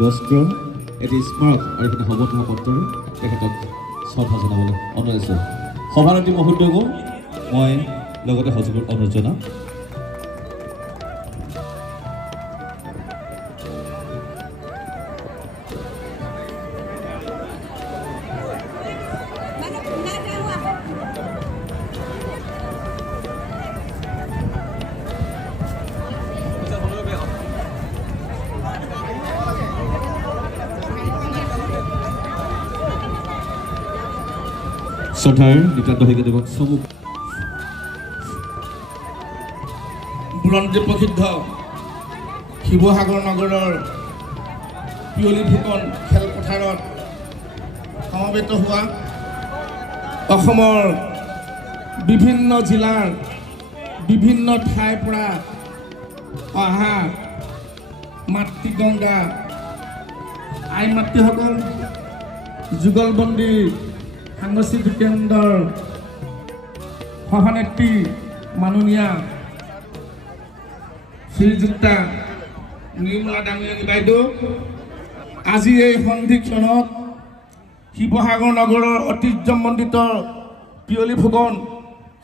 বস্ত্ৰ এটি স্মাৰক আৰু এটি শপতনামা পত্ৰৰে তেখেতক শ্ৰদ্ধা জনাবলৈ অনুৰোধ জনাইছোঁ। সভানেত্ৰী মহোদয়কো মই লগতে সজীৱ অনুৰোধ জনাম। শ্ৰদ্ধাৰ নিতান্ত শইকীয়াদেৱক চমু বুৰঞ্জী প্ৰসিদ্ধ শিৱসাগৰ নগৰৰ পিয়লি ফুকন খেলপথাৰত সমবেত হোৱা অসমৰ বিভিন্ন জিলাৰ বিভিন্ন ঠাইৰ পৰা অহা মাতৃগংগা আই মাতৃসকল যুগলবন্দী সাংস্কৃতিক কেন্দ্ৰৰ সভানেত্ৰী মাননীয়া শ্ৰীযুক্তা নিৰ্মলা ডাঙৰীয়ানী বাইদেউ, আজি এই সন্ধিক্ষণত শিৱসাগৰ নগৰৰ ঐতিহ্যমণ্ডিত পিয়লি ফুকন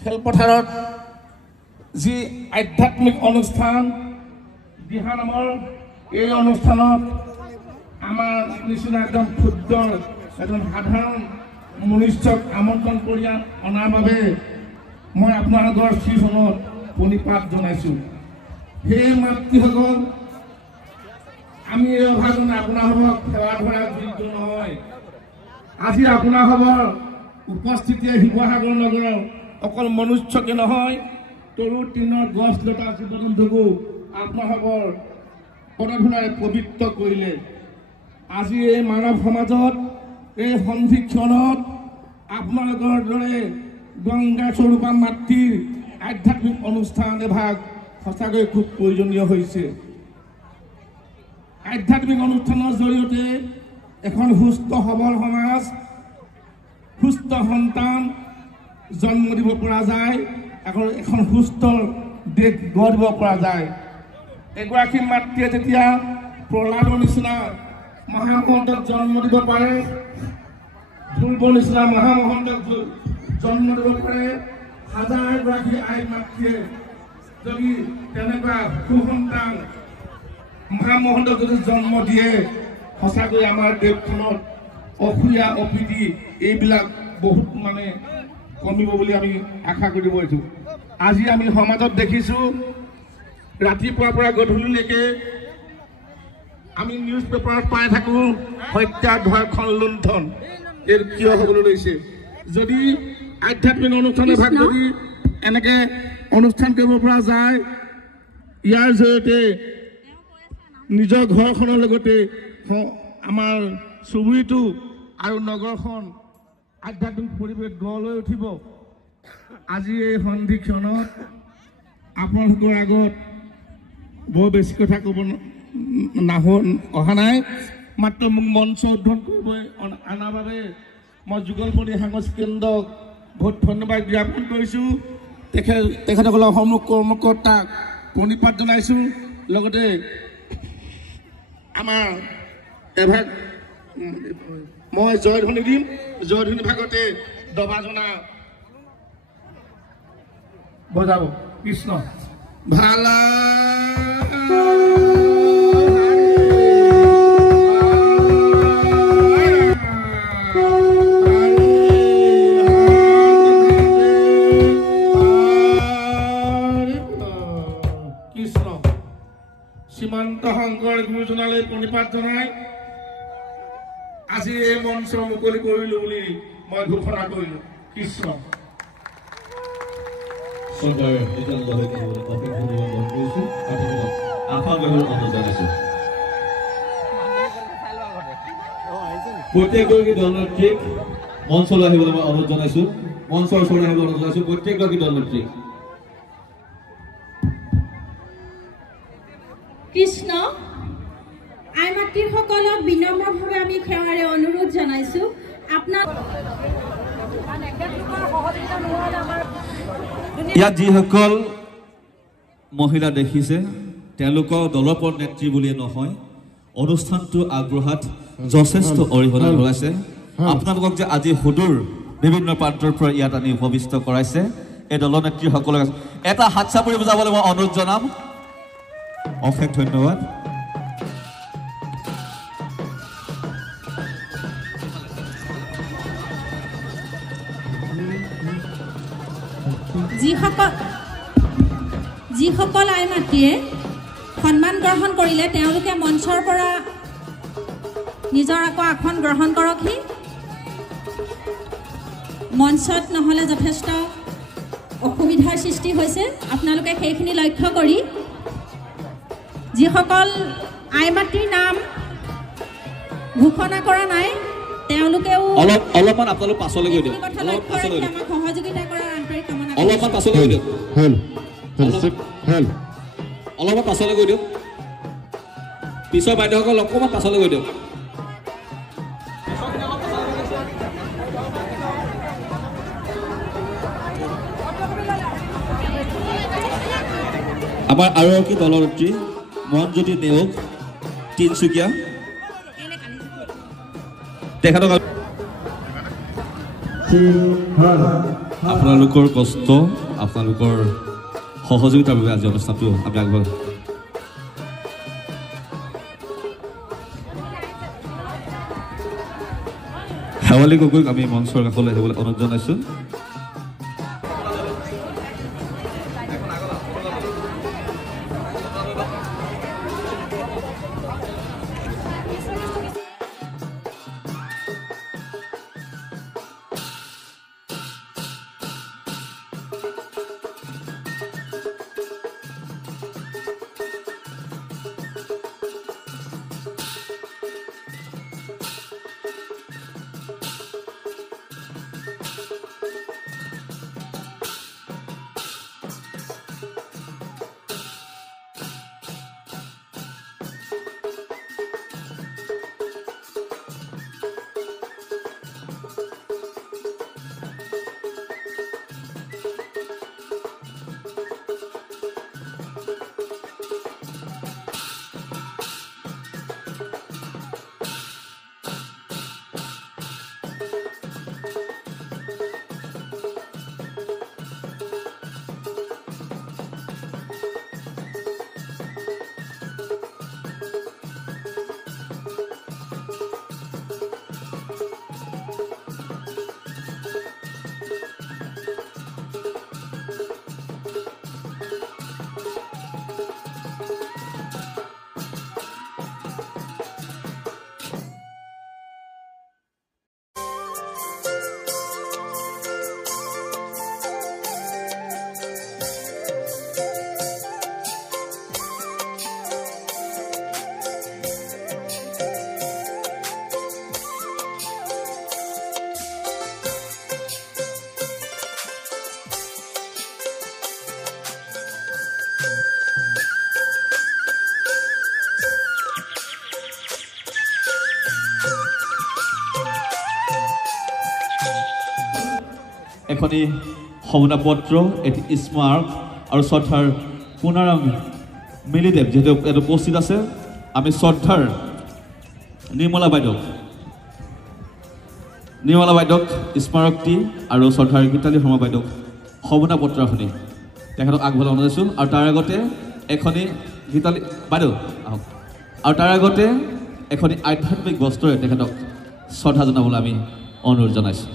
খেলপথাৰত যি আধ্যাত্মিক অনুষ্ঠান দিহানামৰ এই অনুষ্ঠানত আমাৰ নিচিনা একদম ক্ষুদ্ৰ এজন সাধাৰণ মনুষ্যক আমন্ত্ৰণ কৰি অনাৰ বাবে মই আপোনালোকৰ শ্ৰীচৰণত প্ৰণিপাত জনাইছোঁ। সেই মাতৃসকল, আমি এই অভাজনে আপোনালোকক সেৱা ধৰা যোগ্য নহয়। আজি আপোনালোকৰ উপস্থিতিয়ে শিৱসাগৰ নগৰৰ অকল মনুষ্যকে নহয়, তৰু তৃণৰ গছ লতা জীৱ জন্তুকো আপোনালোকৰ পদধূলাৰে পবিত্ৰ কৰিলে। আজি এই মানৱ সমাজত এই সন্ধিক্ষণত আপোনালোকৰ দৰে গংগা স্বৰূপা মাতৃৰ আধ্যাত্মিক অনুষ্ঠান এভাগ সঁচাকৈ খুব প্ৰয়োজনীয় হৈছে। আধ্যাত্মিক অনুষ্ঠানৰ জৰিয়তে এখন সুস্থ সবল সমাজ, সুস্থ সন্তান জন্ম দিব পৰা যায়, আকৌ এখন সুস্থ দেশ গঢ় দিব পৰা যায়। এগৰাকী মাতৃয়ে যেতিয়া প্ৰহ্লাদৰ নিচিনা মহামহন্তক জন্ম দিব পাৰে, ধ্ৰুৱৰ নিচিনা মহামহন্তক জন্ম দিব পাৰে, হাজাৰগৰাকী আই মাতৃয়ে যদি তেনেকুৱা সুসন্তান মহামহন্তক যদি জন্ম দিয়ে, সঁচাকৈ আমাৰ দেশখনত অসূয়া অপ্ৰীতি এইবিলাক বহুত কমিব বুলি আমি আশা কৰিব পাৰিছোঁ। আজি আমি সমাজত দেখিছোঁ, ৰাতিপুৱাৰ পৰা গধূলিলৈকে আমি নিউজ পেপাৰত পাই থাকোঁ হত্যা, ধৰ্ষণ, লুণ্ঠন। এই কিয় হ'বলৈ লৈছে? যদি আধ্যাত্মিক অনুষ্ঠান এভাগ যদি এনেকৈ অনুষ্ঠান কৰিব পৰা যায়, ইয়াৰ জৰিয়তে নিজৰ ঘৰখনৰ লগতে আমাৰ চুবুৰীটো আৰু নগৰখন আধ্যাত্মিক পৰিৱেশ গঢ় লৈ উঠিব। আজি এই সন্ধিক্ষণত আপোনালোকৰ আগত বৰ বেছি কথা ক'ব অহা নাই, মাত্ৰ মোক মঞ্চ উদ্বোধন কৰিব অনাৰ বাবে মই যুগলবন্দী সাংস্কৃতিক কেন্দ্ৰক বহুত ধন্যবাদ জ্ঞাপন কৰিছোঁ। তেখেতসকলৰ সমূহ কৰ্মকৰ্তাক প্ৰণিপাত জনাইছোঁ। লগতে আমাৰ এভাগ মই জয়ধ্বনি দিম, জয়ধ্বনি ভাগতে দবাজনা বজাব। কৃষ্ণ ভালা শ্ৰীমন্ত শংকৰ গুৰুজনালৈ প্ৰণিপাত জনাই আজি এই মঞ্চ মুকলি কৰিলো বুলি মই ঘোষণা কৰিলো। কৃষ্ণ প্ৰত্যেকগৰাকী দলনেত্ৰীক মঞ্চলৈ আহিবলৈ মই অনুৰোধ জনাইছোঁ। মঞ্চৰ ওচৰলৈ আহিবলৈ অনুৰোধ জনাইছোঁ প্ৰত্যেকগৰাকী দলনেত্ৰীক। কৃষ্ণ আই মাতৃসকলক বিনম্ৰভাৱে আমি সেৱাৰে অনুৰোধ জনাইছোঁ। আপোনাৰ ইয়াত যিসকল মহিলা দেখিছে তেওঁলোকৰ দলপদ নেত্ৰী বুলিয়ে নহয়, অনুষ্ঠানটো আগবঢ়াত যথেষ্ট অৰিহণা যোগাইছে আপোনালোকক যে আজি সুদূৰ বিভিন্ন প্ৰান্তৰ পৰা ইয়াত আনি উপবিষ্ট কৰাইছে এই দলনেত্ৰীসকলক এটা হাত চাপৰি বজাবলৈ মই অনুৰোধ জনাম অশেষ ধন্যবাদ যিসকল আই মাতৃয়ে সন্মান গ্ৰহণ কৰিলে তেওঁলোকে মঞ্চৰ পৰা নিজৰ আকৌ আসন গ্ৰহণ কৰকহি মঞ্চত নহ'লে যথেষ্ট অসুবিধাৰ সৃষ্টি হৈছে আপোনালোকে সেইখিনি লক্ষ্য কৰি যিসকল আই মাতৃৰ নাম ঘোষণা কৰা নাই তেওঁলোকেও অলপমান আপোনালোক পাছলৈ গৈ দিয়ক আমাক সহযোগিতা কৰাৰ আন্তৰিক কামনা অলপমান পাছলৈ গৈ দিয়ক অলপমান পাছলৈ গৈ দিয়ক পিছৰ বাইদেউসকল অকণমান পাছলৈ গৈ দিয়ক আমাৰ আৰু কি দলনেত্ৰী মনজ্যোতি নেওগ তিনিচুকীয়া তেখেতক আপোনালোকৰ কষ্ট আপোনালোকৰ সহযোগিতাৰ বাবে আজি অনুষ্ঠানটো আমি আগবঢ়াম শেৱালী গগৈক আমি মঞ্চৰ কাষলৈ আহিবলৈ অনুৰোধ জনাইছোঁ এখনি সমাপত্ৰ এটি স্মাৰক আৰু শ্ৰদ্ধাৰ পুনাৰাম মিলিদেৱ যেহেতু এটা উপস্থিত আছে আমি শ্ৰদ্ধাৰ নিৰ্মলা বাইদেউক স্মাৰকটি আৰু শ্ৰদ্ধাৰ গীতালী শৰ্মা বাইদেউক সমাপত্ৰ এখনি তেখেতক আগবঢ়াই জনাইছোঁ আৰু তাৰ আগতে এখনি গীতালী বাইদেউ আহক আৰু তাৰ আগতে এখনি আধ্যাত্মিক বস্ত্ৰৰে তেখেতক শ্ৰদ্ধা জনাবলৈ আমি অনুৰোধ জনাইছোঁ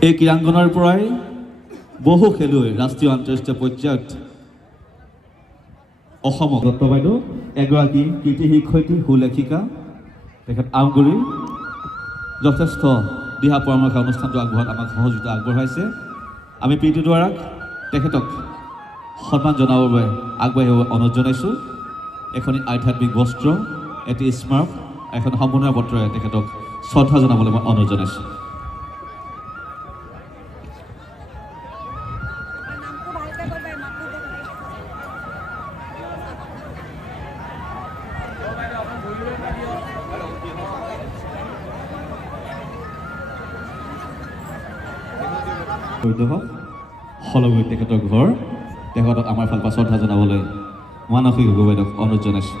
এই ক্ৰীড়াংগনৰ পৰাই বহু খেলুৱৈ ৰাষ্ট্ৰীয় আন্তঃৰাষ্ট্ৰীয় পৰ্যায়ত অসমক দত্ত বাইদেউ এগৰাকী কীৰ্তি শিক্ষয়িত্ৰী সুলেখিকা তেখেত আমগুৰি যথেষ্ট দিহা পৰামৰ্শ অনুষ্ঠানটো আগবঢ়াত আমাক সহযোগিতা আগবঢ়াইছে আমি প্ৰীতি দ্বাৰাক তেখেতক সন্মান জনাবৰ বাবে আগবাঢ়ি অনুৰোধ জনাইছোঁ এখনি আধ্যাত্মিক বস্ত্ৰ এটি স্মাৰক এখন সম্পূৰ্ণ পত্ৰৰে তেখেতক শ্ৰদ্ধা জনাবলৈ মই অনুৰোধ জনাইছোঁ পৰিদৰ্শক হলগুৰি তেখেতৰ ঘৰ তেখেতক আমাৰ ফালৰ পৰা শ্ৰদ্ধা জনাবলৈ মানসিক গগৈ বাইদেউক অনুৰোধ জনাইছোঁ।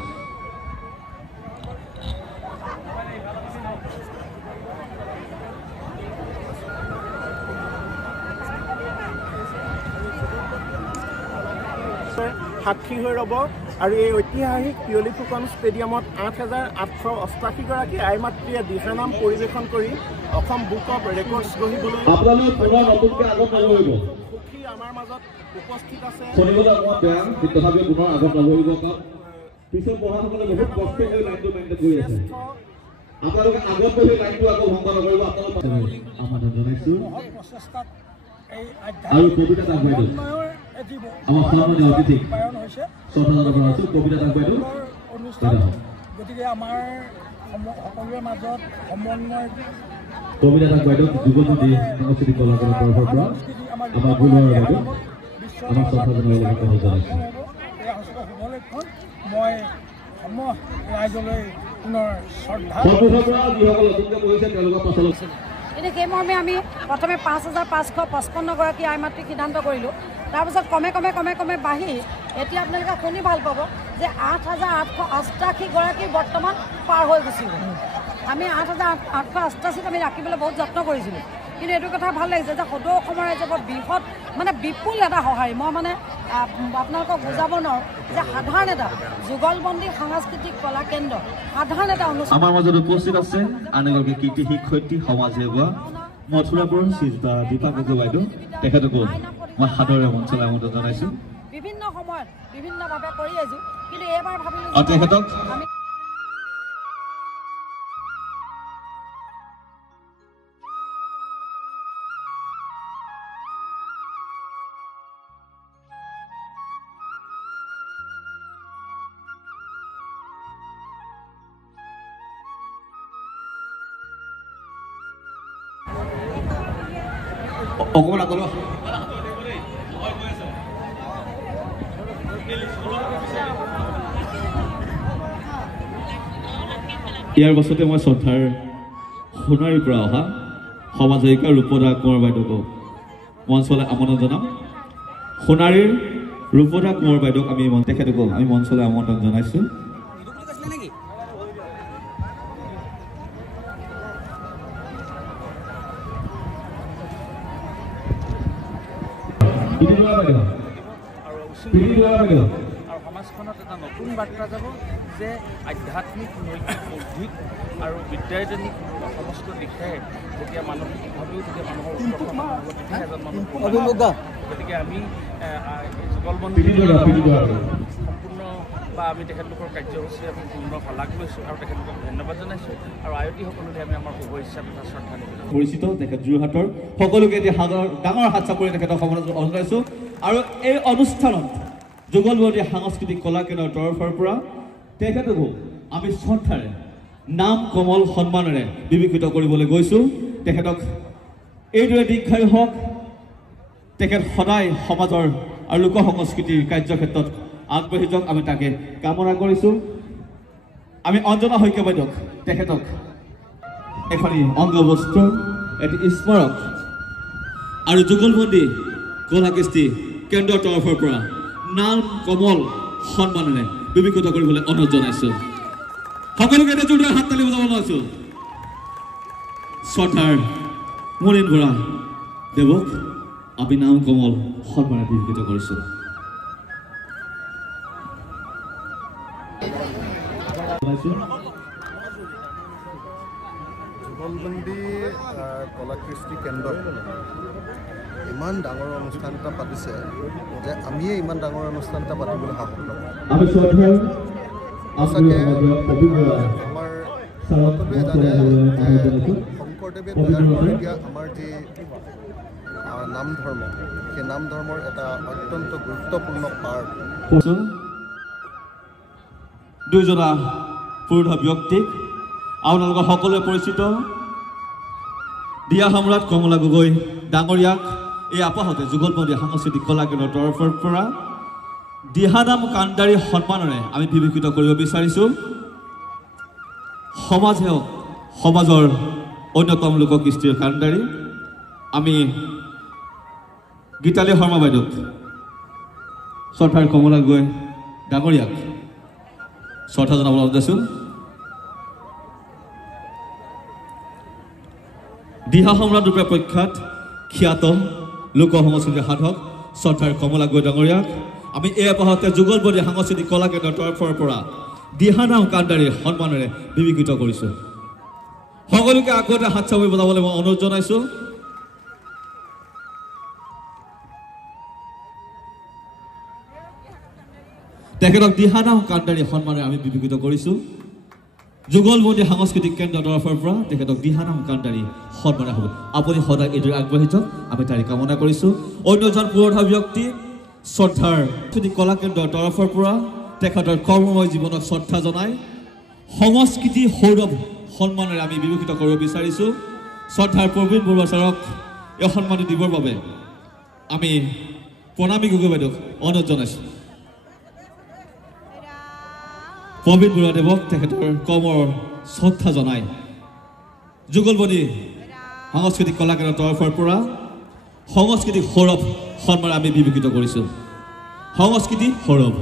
সাক্ষী হৈ ৰ'ব আৰু এই ঐতিহাসিক পিয়লি ফুকন ষ্টেডিয়ামত 8,888গৰাকী আই মাতৃয়ে দিহানাম পৰিৱেশন কৰি অসম বুক অৱ ৰেকৰ্ডছ গঢ়িবলৈ সুখী আমাৰ মাজত উপস্থিত আছে। আৰু কবিতা দাস বাইদেউ আমাৰ সন্মানীয় অতিথি কবিতা দাস বাইদেউ গতিকে আমাৰ সকলোৰে মাজত সমন্বয় কবিতা দাস বাইদেউ যুৱমতী সাংস্কৃতিক কলাকাৰৰ তৰফৰ পৰা আমাৰ গুণৰ বাইদেউ আমাৰ শ্ৰদ্ধা জনাবলৈ জনাইছোঁ। মই ৰাইজলৈ পুনৰ শ্ৰদ্ধা এতিয়া সেই মৰ্মে আমি প্ৰথমে 5,555গৰাকী আই মাতৃক সিদ্ধান্ত কৰিলোঁ। তাৰপিছত ক্ৰমে বাঢ়ি এতিয়া আপোনালোকে শুনি ভাল পাব যে 8,888গৰাকী বৰ্তমান পাৰ হৈ গুচি গ'ল। আমি 8,888 আমি ৰাখিবলৈ বহুত যত্ন কৰিছিলোঁ, কিন্তু এইটো কথা ভাল লাগিছে যে সদৌ অসমৰ ৰাইজে বৰ বৃহৎ মানে বিপুল এটা সঁহাৰি। মই মানে আপোনালোকক বুজাব নোৱাৰোঁ যে সাধাৰণ এটা যুগলবন্দী সাংস্কৃতিক কলা কেন্দ্ৰ সাধাৰণ এটা অনুষ্ঠান। আমাৰ মাজত উপস্থিত আছে আন এগৰাকী কীৰ্তি শিক্ষয়িত্ৰী সমাজ সেৱা মথুৰাপুৰৰ শ্ৰীযুতা দীপা গগৈ বাইদেউ, তেখেতকো মই সাদৰেৰে মঞ্চলৈ আমন্ত্ৰণ জনাইছোঁ। বিভিন্ন সময়ত বিভিন্নভাৱে কৰি আহিছোঁ, কিন্তু এইবাৰ ভাবিলোঁ তেখেতক আমি অকণমান আগলৈ ইয়াৰ পাছতে মই শ্ৰদ্ধাৰ সোণাৰীৰ পৰা অহা সমাজিকা ৰূপদা কোঁৱৰ বাইদেউক মঞ্চলৈ আমন্ত্ৰণ জনাম। সোণাৰীৰ ৰূপদা কোঁৱৰ বাইদেউক তেখেতকো আমি মঞ্চলৈ আমন্ত্ৰণ জনাইছোঁ। আৰু সমাজখনত এটা নতুন বাৰ্তা যাব যে আধ্যাত্মিক নৈতিক বৌদ্ধিক আৰু বিদ্যায়তনিক সমস্ত দিশে যেতিয়া মানসিকভাৱেও যেতিয়া মানুহৰ উৎকৰ্ষ হ'ব তেতিয়া এজন মানুহ। গতিকে আমি যুগলবন্দী সম্পূৰ্ণ বা আমি তেখেতলোকৰ কাৰ্যসূচী আমি পূৰ্ণ শলাগ লৈছোঁ আৰু তেখেতলোকক ধন্যবাদ জনাইছোঁ আৰু আয়তীসকললৈ আমি আমাৰ শুভেচ্ছা তথা শ্ৰদ্ধা নিবেদন পৰিচিত তেখেত যোৰহাটৰ সকলোকে এতিয়া ডাঙৰ হাত চাপৰি তেখেতক সমাজত জনাইছোঁ। আৰু এই অনুষ্ঠানত যুগলবন্দী সাংস্কৃতিক কলা কেন্দ্ৰৰ তৰফৰ পৰা তেখেতকো আমি শ্ৰদ্ধাৰে নাম কমল সন্মানেৰে বিবেচিত কৰিবলৈ গৈছোঁ। তেখেতক এইদৰে দীৰ্ঘায়ু হওক, তেখেত সদায় সমাজৰ আৰু লোক সংস্কৃতিৰ কাৰ্যক্ষেত্ৰত আগবাঢ়ি যাওক, আমি তাকে কামনা কৰিছোঁ। আমি অঞ্জনা শইকীয়া বাইদেউক তেখেতক এখনি অংগবস্ত্ৰ এটি স্মাৰক আৰু যুগলবন্দী কলা কৃষ্টি কেন্দ্ৰৰ তৰফৰ পৰা নাম কমল সন্মানেৰে বিবেচিত কৰিবলৈ অনুৰোধ জনাইছোঁ। সকলোকে এটা জোৰদাৰ হাত তালি বজাব জনাইছোঁ। শ্ৰদ্ধাৰ মলিন বৰা দেৱক আমি নাম কমল সন্মানেৰে বিবেচিত কৰিছোঁ। যুগলবন্দী কলাকৃষ্টি কেন্দ্ৰ ইমান ডাঙৰ অনুষ্ঠান এটা পাতিছে যে আমিয়ে ইমান ডাঙৰ অনুষ্ঠান এটা পাতিবলৈ সাহস নকৰোঁ। সঁচাকৈ আমাৰ সকলোৱে জানে যে শংকৰদেৱে তৈয়াৰ কৰি দিয়া আমাৰ যি নাম ধৰ্ম, সেই নাম ধৰ্মৰ এটা অত্যন্ত গুৰুত্বপূৰ্ণ পাৰ্ট। দুজনা পুৰুষ ব্যক্তিক আপোনালোকৰ সকলোৱে পৰিচিত দিয়া সম্ৰাট কমলা গগৈ ডাঙৰীয়াক এই আপাহতে যুগলবন্দী সাংস্কৃতিক কলা কেন্দ্ৰৰ তৰফৰ পৰা দিহানাম কাণ্ডাৰী সন্মানেৰে আমি বিবেচিত কৰিব বিচাৰিছোঁ। সমাজেও সমাজৰ অন্যতম লোককৃষ্টিৰ কাণ্ডাৰী আমি গীতালী শৰ্মা বাইদেউক শ্ৰদ্ধাৰ কমলা গগৈ ডাঙৰীয়াক শ্ৰদ্ধা জনাবলৈ অনুৰোধ জনাইছোঁ। দিহা সম্ৰাট ৰূপে প্ৰখ্যাত খ্যাত লোক সংস্কৃতিৰ সাধক শ্ৰদ্ধাৰ কমলা গগৈ ডাঙৰীয়াক আমি এই এপাহতে যুগলবন্দী সাংস্কৃতিক কলা কেন্দ্ৰৰ তৰফৰ পৰা দিহানাম কাণ্ডাৰীৰ সন্মানেৰে বিবেচিত কৰিছোঁ। সকলোকে আগতে হাত চাপৰি বজাবলৈ মই অনুৰোধ জনাইছোঁ। তেখেতক দিহানাম কাণ্ডাৰী সন্মানেৰে আমি বিবেচিত কৰিছোঁ। যুগলবন্দী সাংস্কৃতিক কেন্দ্ৰৰ তৰফৰ পৰা তেখেতক দিহানাম কাণ্ডাৰী সন্মানে হ'ব। আপুনি সদায় এইদৰে আগবাঢ়ি যাওক, আমি তাৰে কামনা কৰিছোঁ। অন্য এজন পুৰোধা ব্যক্তি শ্ৰদ্ধাৰ সাংস্কৃতিক কলা কেন্দ্ৰৰ তৰফৰ পৰা তেখেতৰ কৰ্মময় জীৱনক শ্ৰদ্ধা জনাই সংস্কৃতি সৌৰভ সন্মানেৰে আমি বিবেচিত কৰিব বিচাৰিছোঁ। শ্ৰদ্ধাৰ প্ৰবীণ বৰুৱা ছাৰক এই সন্মানটো দিবৰ বাবে আমি প্ৰণামী গগৈ বাইদেউক অনুৰোধ জনাইছোঁ। প্ৰবীণ বৰুৱাদেৱক তেখেতৰ কৰ্মৰ শ্ৰদ্ধা জনাই যুগলবন্দী সাংস্কৃতিক কলা কেন্দ্ৰৰ তৰফৰ পৰা সংস্কৃতিক সৌৰভ সন্মানেৰে আমি বিবেচিত কৰিছোঁ। সংস্কৃতি সৌৰভ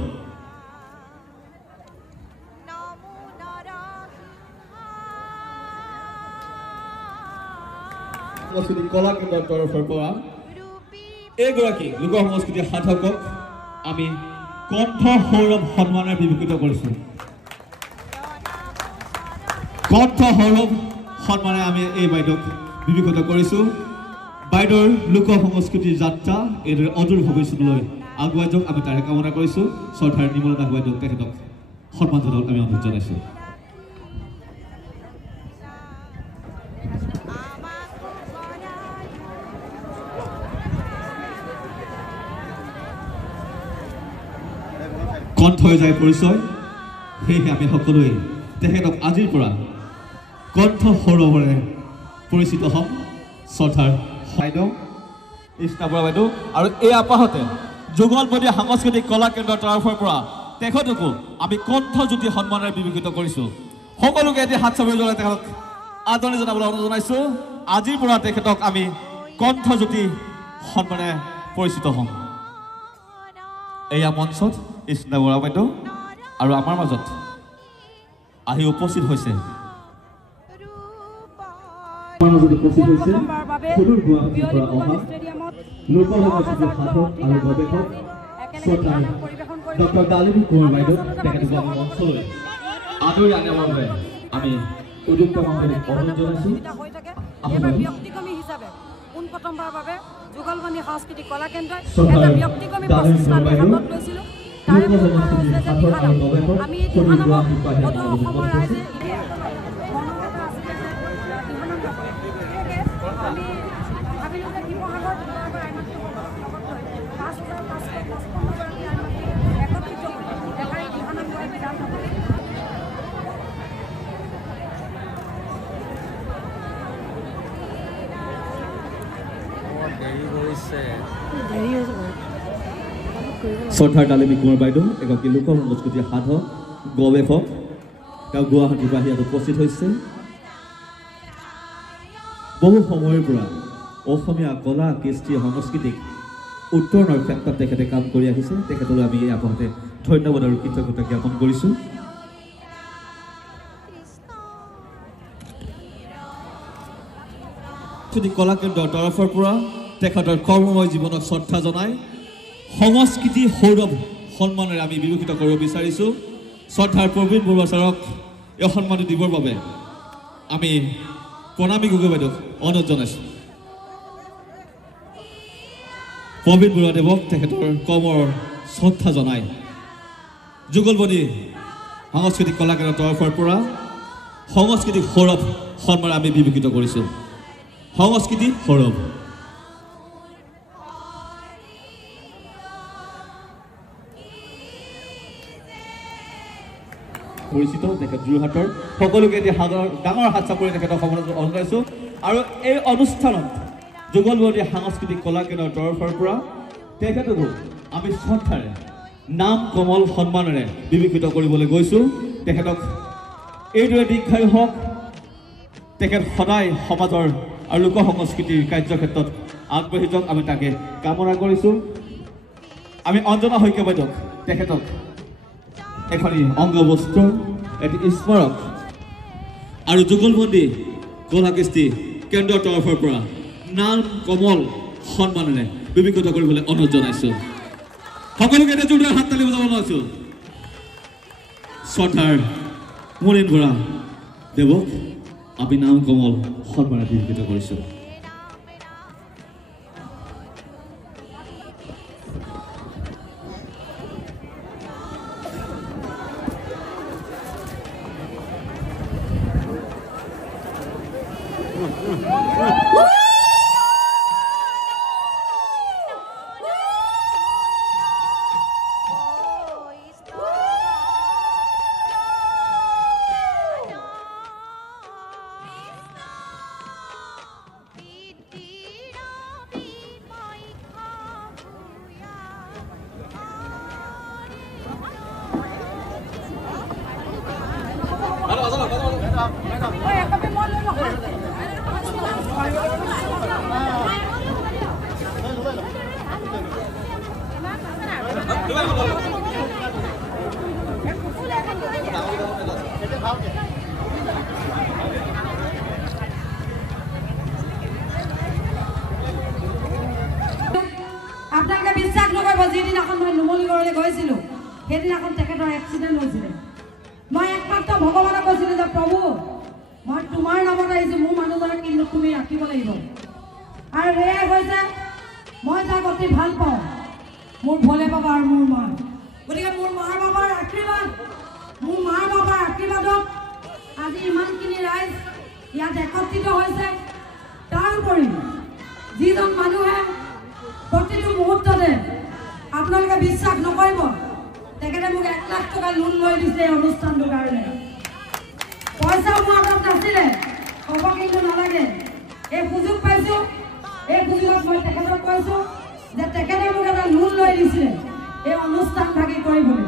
সাংস্কৃতিক কলা কেন্দ্ৰৰ তৰফৰ পৰা এইগৰাকী লোক সংস্কৃতিৰ সাধকক আমি কণ্ঠ সৌৰভ সন্মানেৰে বিবেচিত কৰিছোঁ। কণ্ঠ সৌৰভ সন্মানেৰে আমি এই বাইদেউক বিবেচিত কৰিছোঁ। বাইদেউৰ লোক সংস্কৃতিৰ যাত্ৰা এইদৰে অদূৰ ভৱিষ্যতলৈ আগুৱাই যাওক, আমি তাৰে কামনা কৰিছোঁ। শ্ৰদ্ধাৰ নিৰ্মলা দাস বাইদেউক তেখেতক সন্মান জনাবলৈ আমি অনুৰোধ জনাইছোঁ। কণ্ঠ হৈ যায় পৰিচয়, সেয়েহে আমি সকলোৱে তেখেতক আজিৰ পৰা কণ্ঠ সৌৰভেৰে পৰিচিত হ'ম। শ্ৰদ্ধাৰ বাইদেউ ইষ্টা বৰা বাইদেউ আৰু এই আপাহতে যুগলবন্দী সাংস্কৃতিক কলা কেন্দ্ৰৰ তৰফৰ পৰা তেখেতকো আমি কণ্ঠজ্যোতি সন্মানেৰে বিবেচিত কৰিছোঁ। সকলোকে এটি হাত চাপৰি জ্বলাই তেখেতক আদৰণি জনাবলৈ অনুৰোধ জনাইছোঁ। আজিৰ পৰা তেখেতক আমি কণ্ঠজ্যোতি সন্মানেৰে পৰিচিত হ'ম। এয়া মঞ্চত ইষ্টা বৰা বাইদেউ আৰু আমাৰ মাজত আহি উপস্থিত হৈছে ডক্টৰ ডালিমী কোঁৱৰ বাইদেউ তেখেতক আমি মঞ্চলৈ আদৰি আনিবৰ বাবে আমি উদ্যুক্ত অনুৰোধ জনাইছোঁ। ব্যক্তিক্ৰমী হিচাপে পোনপ্ৰথমবাৰৰ বাবে যুগলবন্দী সাংস্কৃতিক কলা কেন্দ্ৰই এটা ব্যক্তিক্ৰমী প্ৰচেষ্টা হাতত লৈছিলোঁ। তাৰে আমি দিহানামক অদূৰ অসমৰ ৰাইজে আমি ভাবিলোঁ যে শিৱসাগৰ একত্ৰিত দেখাই দিহানাম গোৱাই বিধানসভা শ্ৰদ্ধাৰ ডালিমী কোঁৱৰ বাইদেউ এগৰাকী লোক সংস্কৃতিৰ সাধক গৱেষক, তেওঁ গুৱাহাটীৰ পৰা ইয়াত উপস্থিত হৈছে। বহু সময়ৰ পৰা অসমীয়া কলা কৃষ্টি সংস্কৃতিক উত্তৰণৰ ক্ষেত্ৰত তেখেতে কাম কৰি আহিছে। তেখেতলৈ আমি এই আপাহতে ধন্যবাদ আৰু কৃতজ্ঞতা জ্ঞাপন কৰিছোঁ। কলা কেন্দ্ৰৰ তৰফৰ পৰা তেখেতৰ কৰ্মময় জীৱনক শ্ৰদ্ধা জনাই সংস্কৃতি সৌৰভ সন্মানেৰে আমি বিবেচিত কৰিব বিচাৰিছোঁ। শ্ৰদ্ধাৰ প্ৰবীণ বৰুৱা ছাৰক এই সন্মানটো দিবৰ বাবে আমি প্ৰণামী গগৈ বাইদেউক অনুৰোধ জনাইছোঁ। প্ৰবীণ বৰুৱাদেৱক তেখেতৰ কৰ্মৰ শ্ৰদ্ধা জনাই যুগলবন্দী সাংস্কৃতিক কলা কেন্দ্ৰৰ তৰফৰ পৰা সংস্কৃতিক সৌৰভ সন্মানেৰে আমি বিবেচিত কৰিছোঁ। সংস্কৃতি সৌৰভ পৰিচিত তেখেত যোৰহাটৰ। সকলোকে এতিয়া ডাঙৰ হাত চাপৰি তেখেতক অনুৰোধ জনাইছোঁ। আৰু এই অনুষ্ঠানত যুগলবন্দী সাংস্কৃতিক কলা কেন্দ্ৰৰ তৰফৰ পৰা তেখেতকো আমি শ্ৰদ্ধাৰে নাম কমল সন্মানেৰে বিবেচিত কৰিবলৈ গৈছোঁ। তেখেতক এইদৰে দীৰ্ঘায়ু হওক, তেখেত সদায় সমাজৰ আৰু লোক সংস্কৃতিৰ কাৰ্যক্ষেত্ৰত আগবাঢ়ি যাওক আমি তাকে কামনা কৰিছোঁ আমি অঞ্জনা শইকীয়া বাইদেউক তেখেতক এখনি অংগবস্ত্ৰ এটি স্মাৰক আৰু যুগলবন্দী কলা কৃষ্টি কেন্দ্ৰৰ তৰফৰ পৰা নাম কমল সন্মানেৰে বিবেচিত কৰিবলৈ অনুৰোধ জনাইছোঁ সকলোকে এটা জোৰদাৰ হাত তালি বজাব লৈছোঁ শ্ৰদ্ধাৰ মুনীন বৰা দেৱক আমি নাম কমল সন্মানেৰে বিবেচিত কৰিছোঁ আপোনালোকে বিশ্বাস নকৰিব যিদিনাখন মই নুমলীগড়লৈ গৈছিলোঁ সেইদিনাখন তেখেতৰ এক্সিডেণ্ট হৈছিলে মই একমাত্ৰ ভগৱানক কৈছিলোঁ যে প্ৰভু মই তোমাৰ নামত আহিছোঁ মোৰ মানুহজনক কিন্তু তুমি ৰাখিব লাগিব আৰু এয়াই হৈছে মই যাক অতি ভাল পাওঁ মোৰ ভোলে বাবা আৰু মোৰ মা গতিকে মোৰ মাৰ বাবাৰ আশীৰ্বাদত আজি ইমানখিনি ৰাইজ ইয়াত একত্ৰিত হৈছে তাৰোপৰি যিজন মানুহে প্ৰতিটো মুহূৰ্ততে আপোনালোকে বিশ্বাস নকৰিব তেখেতে মোক 1 লাখ টকা লোন লৈ দিছে এই অনুষ্ঠানটোৰ কাৰণে পইচাও মোৰ হাতত নাছিলে ক'ব কিন্তু নালাগে এই সুযোগ পাইছোঁ এই সুযোগত মই তেখেতক কৈছোঁ যে তেখেতে মোক এটা লোন লৈ দিছিলে এই অনুষ্ঠান ভাগি কৰিবলৈ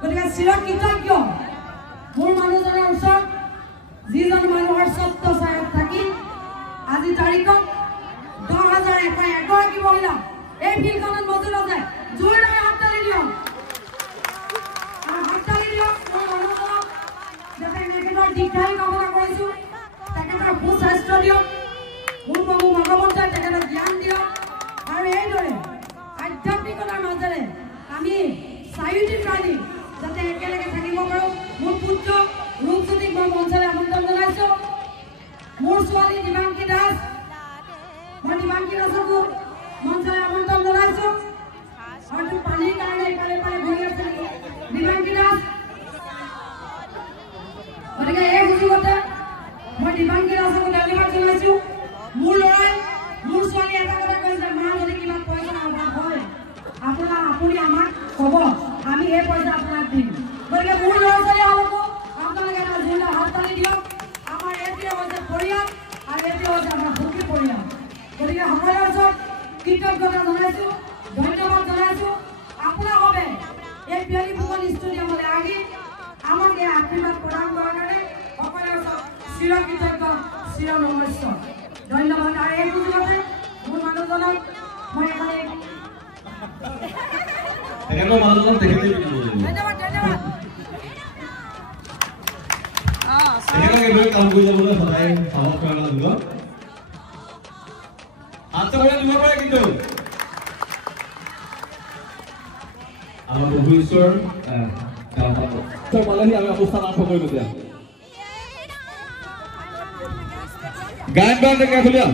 গতিকে চিৰকৃতজ্ঞ মোৰ মানুহজনৰ ওচৰত যিজন মানুহৰ স্বত্ব ছায়াত থাকি আজি তাৰিখত 10,101গৰাকী মহিলা এই ফিল্ডখনত মজুত আছে জোৰদাৰে হাততালি দিয়ক আৰু হাততালি দিয়ক মোৰ মানুহজনক যাতে তেখেতৰ দীৰ্ঘায়ু কামনা কৰিছোঁ তেখেতৰ সুস্বাস্থ্য দিয়ক মোৰ প্ৰভু ভগৱন্তই তেখেতক জ্ঞান দিয়ক আৰু এইদৰে আধ্যাত্মিকতাৰ মাজেৰে আমি চাৰিওটি প্ৰাণী যাতে একেলগে থাকিব পাৰোঁ মোৰ পুত্ৰ ৰূপজ্যোতিক মই মঞ্চলৈ আমন্ত্ৰণ জনাইছোঁ মোৰ ছোৱালী দিবাংকী দাস মই দিবাংকী দাসকো মঞ্চলৈ আমন্ত্ৰণ জনাইছোঁ হয়তো পানীৰ কাৰণে ইফালে পালে ঘূৰি আছে নেকি দিবাংকী দাস গতিকে এই সুযোগতে মই দিবাংকী দাসকো ধন্যবাদ জনাইছোঁ মোৰ ল'ৰাই মোৰ ছোৱালী এটা কথা কৈছে মা যদি কিবা পইচা অভাৱ হয় আপুনি আমাক ক'ব আমি এই পইচা আপোনাক দিম গতিকে মোৰ ল'ৰা ছোৱালীসকলকো আপোনালোকে এটা জোৰদাৰ হাততালি দিয়ক আমাৰ এইটোৱে হৈছে পৰিয়াল আৰু এইটোৱে হৈছে আমাৰ সুখী পৰিয়াল গতিকে সকলোৰে ওচৰত কৃতজ্ঞতা জনাইছোঁ ধন্যবাদ জনাইছোঁ আপোনাৰ বাবে এই পিয়ালি ফুকন ষ্টেডিয়ামলৈ আহি আমাক এই আশীৰ্বাদ প্ৰদান কৰাৰ কাৰণে সকলোৰে ওচৰত চিৰকৃতজ্ঞ চিৰনমস্য ধন্যবাদ আৰু এই সুযোগতে মোৰ মানুহজনক মই এখানে ধন্যবাদ কাম কৰি যাবলৈ সদায় সাহস কৰিব লাগিব কিন্তু আমাৰ প্ৰভু ঈশ্বৰ পালেহি আমি অনুষ্ঠান আৰম্ভ কৰিলোঁ গায়ন বায়ন ডেকা খুলিয়া